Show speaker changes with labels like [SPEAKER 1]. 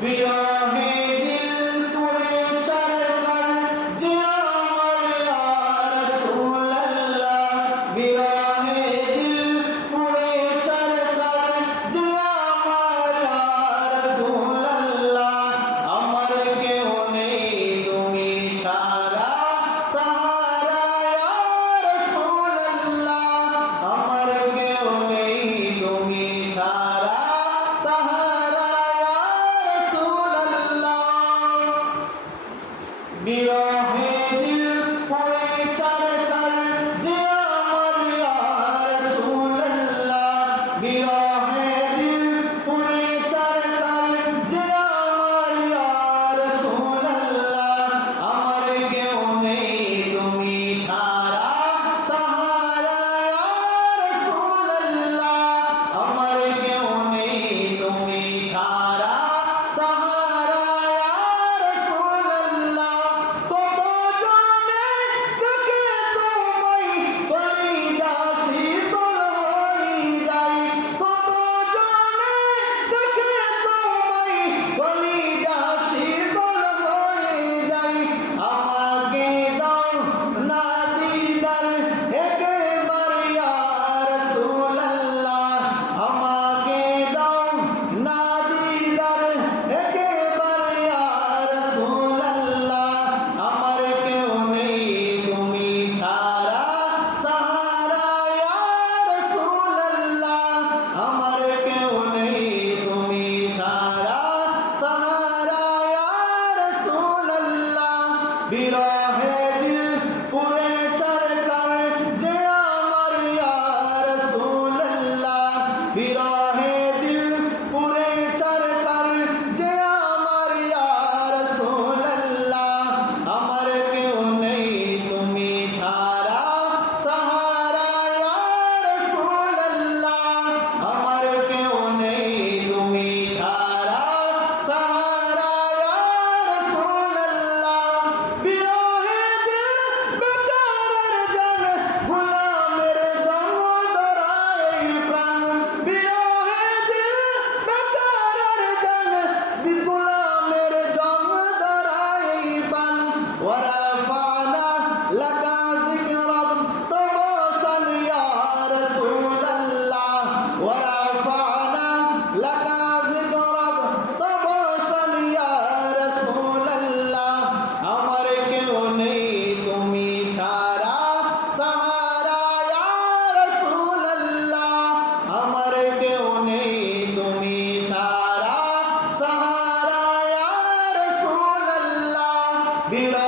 [SPEAKER 1] We are. Viva